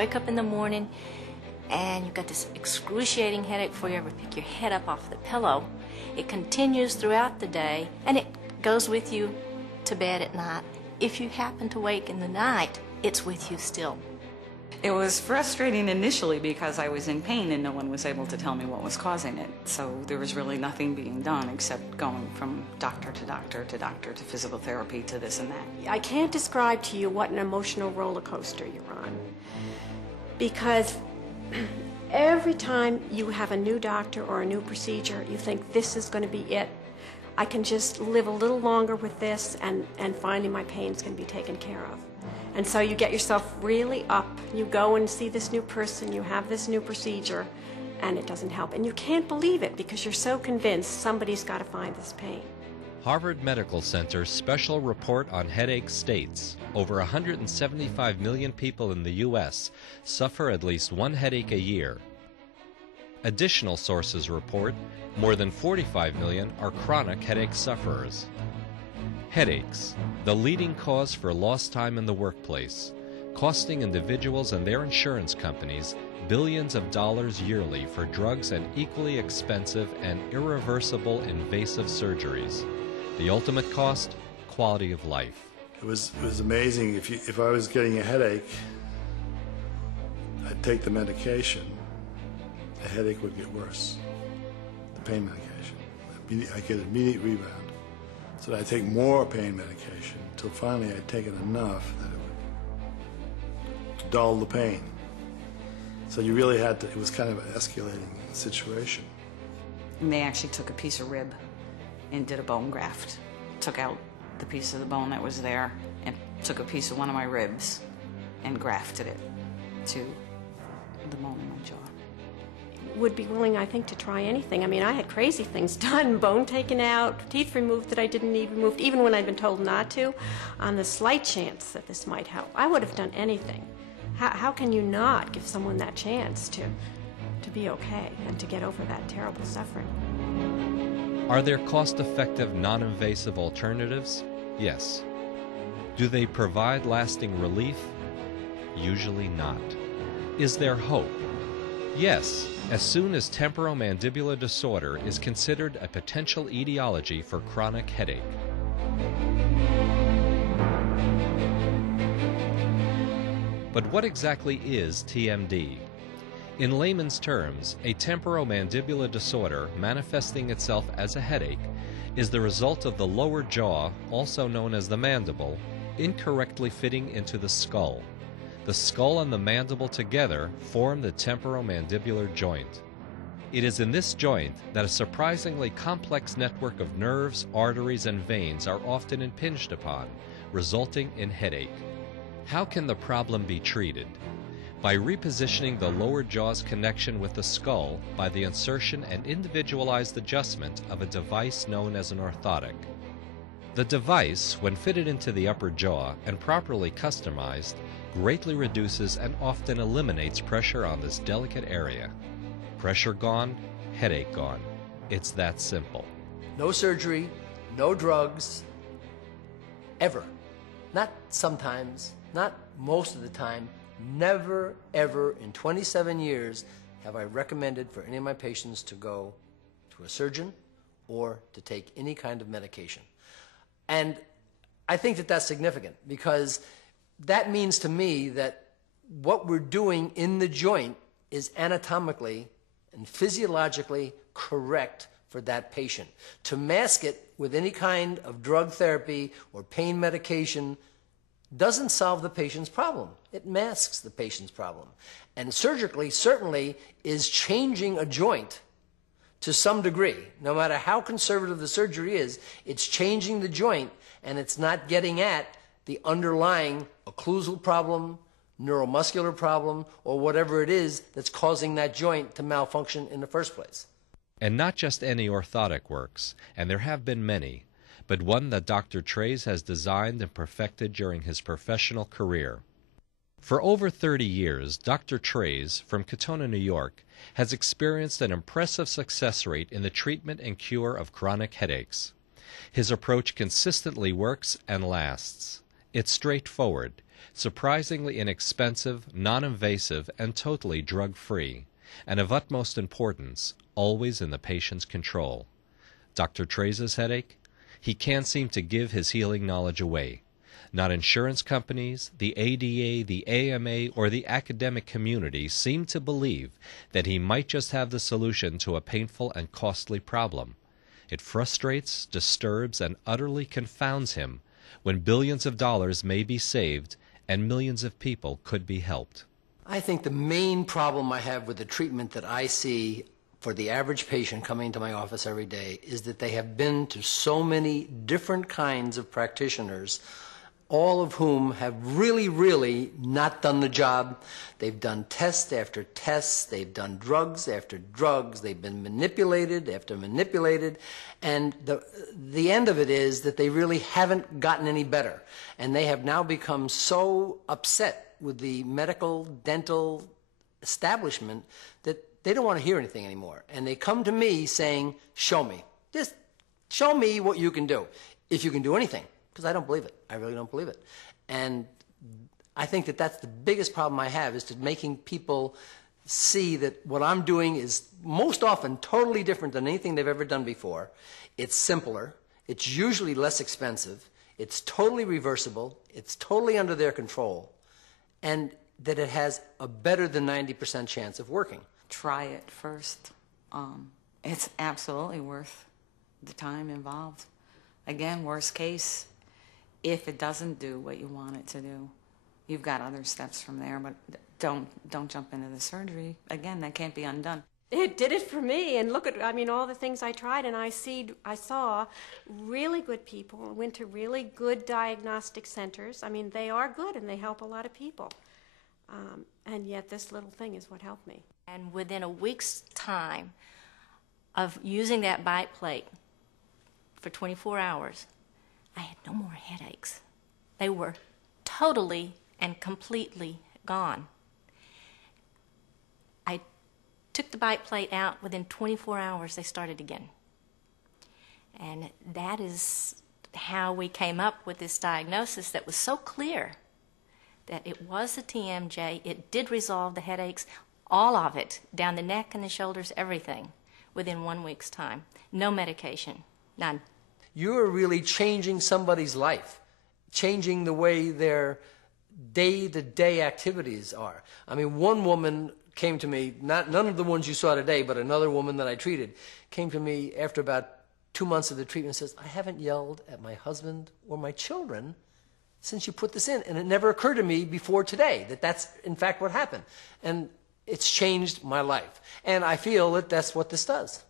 wake up in the morning and you've got this excruciating headache before you ever pick your head up off the pillow. It continues throughout the day, and it goes with you to bed at night. If you happen to wake in the night, it's with you still. It was frustrating initially because I was in pain and no one was able to tell me what was causing it. So there was really nothing being done except going from doctor to doctor to doctor to physical therapy to this and that. I can't describe to you what an emotional roller coaster you're on, because every time you have a new doctor or a new procedure, you think this is going to be it. I can just live a little longer with this, and finally my pain's going to be taken care of. And so you get yourself really up. You go and see this new person, you have this new procedure, and it doesn't help. And you can't believe it because you're so convinced somebody's got to find this pain. Harvard Medical Center's special report on headaches states over 175 million people in the U.S. suffer at least one headache a year. Additional sources report more than 45 million are chronic headache sufferers. Headaches, the leading cause for lost time in the workplace, costing individuals and their insurance companies billions of dollars yearly for drugs and equally expensive and irreversible invasive surgeries. The ultimate cost, quality of life. It was amazing. If I was getting a headache, I'd take the medication, the headache would get worse. The pain medication. I'd get an immediate rebound. So I'd take more pain medication until finally I'd taken enough that it would dull the pain. So you really had to, it was kind of an escalating situation. And they actually took a piece of rib and did a bone graft. Took out the piece of the bone that was there and took a piece of one of my ribs and grafted it to the bone in my jaw. Would be willing, I think, to try anything. I mean, I had crazy things done, bone taken out, teeth removed that I didn't need removed, even when I'd been told not to, on the slight chance that this might help. I would have done anything. How can you not give someone that chance to be okay and to get over that terrible suffering? Are there cost-effective, non-invasive alternatives? Yes. Do they provide lasting relief? Usually not. Is there hope? Yes, as soon as temporomandibular disorder is considered a potential etiology for chronic headache. But what exactly is TMD? In layman's terms, a temporomandibular disorder manifesting itself as a headache is the result of the lower jaw, also known as the mandible, incorrectly fitting into the skull. The skull and the mandible together form the temporomandibular joint. It is in this joint that a surprisingly complex network of nerves, arteries, and veins are often impinged upon, resulting in headache. How can the problem be treated? By repositioning the lower jaw's connection with the skull by the insertion and individualized adjustment of a device known as an orthotic. The device, when fitted into the upper jaw and properly customized, greatly reduces and often eliminates pressure on this delicate area. Pressure gone, headache gone. It's that simple. No surgery, no drugs, ever. Not sometimes, not most of the time. Never, ever in 27 years have I recommended for any of my patients to go to a surgeon or to take any kind of medication. And I think that that's significant because that means to me that what we're doing in the joint is anatomically and physiologically correct for that patient. To mask it with any kind of drug therapy or pain medication doesn't solve the patient's problem. It masks the patient's problem. And surgically, certainly, is changing a joint to some degree. No matter how conservative the surgery is, it's changing the joint, and it's not getting at the underlying occlusal problem, neuromuscular problem, or whatever it is that's causing that joint to malfunction in the first place. And not just any orthotic works, and there have been many, but one that Dr. Treyz has designed and perfected during his professional career. For over 30 years, Dr. Treyz, from Katona, New York, has experienced an impressive success rate in the treatment and cure of chronic headaches. His approach consistently works and lasts. It's straightforward. surprisingly inexpensive, non-invasive, and totally drug-free, and of utmost importance, always in the patient's control. Dr. Treyz's headache? He can't seem to give his healing knowledge away. Not insurance companies, the ADA, the AMA, or the academic community seem to believe that he might just have the solution to a painful and costly problem. It frustrates, disturbs, and utterly confounds him when billions of dollars may be saved and millions of people could be helped. I think the main problem I have with the treatment that I see for the average patient coming to my office every day is that they have been to so many different kinds of practitioners, all of whom have really not done the job. They've done test after tests, they've done drugs after drugs, they've been manipulated after manipulated, and the end of it is that they really haven't gotten any better. And they have now become so upset with the medical, dental establishment that they don't want to hear anything anymore. And they come to me saying, show me. Just show me what you can do, if you can do anything. Because I don't believe it. I really don't believe it. And I think that that's the biggest problem I have, is to making people see that what I'm doing is most often totally different than anything they've ever done before. It's simpler. It's usually less expensive. It's totally reversible. It's totally under their control. And that it has a better than 90% chance of working. Try it first. It's absolutely worth the time involved. Again, worst case, if it doesn't do what you want it to do, you've got other steps from there, but don't jump into the surgery. Again, that can't be undone. It did it for me, and look at, I mean, all the things I tried, and I saw really good people, went to really good diagnostic centers. I mean, they are good, and they help a lot of people. And yet this little thing is what helped me. And within a week's time of using that bite plate for 24 hours, I had no more headaches. They were totally and completely gone. I took the bite plate out. Within 24 hours, they started again. And that is how we came up with this diagnosis that was so clear, that it was the TMJ. It did resolve the headaches, all of it, down the neck and the shoulders, everything, within 1 week's time. No medication, none. You're really changing somebody's life, changing the way their day-to-day activities are. I mean, one woman came to me, none of the ones you saw today, but another woman that I treated, came to me after about 2 months of the treatment and says, I haven't yelled at my husband or my children since you put this in. And it never occurred to me before today that that's, in fact, what happened. And it's changed my life. And I feel that that's what this does.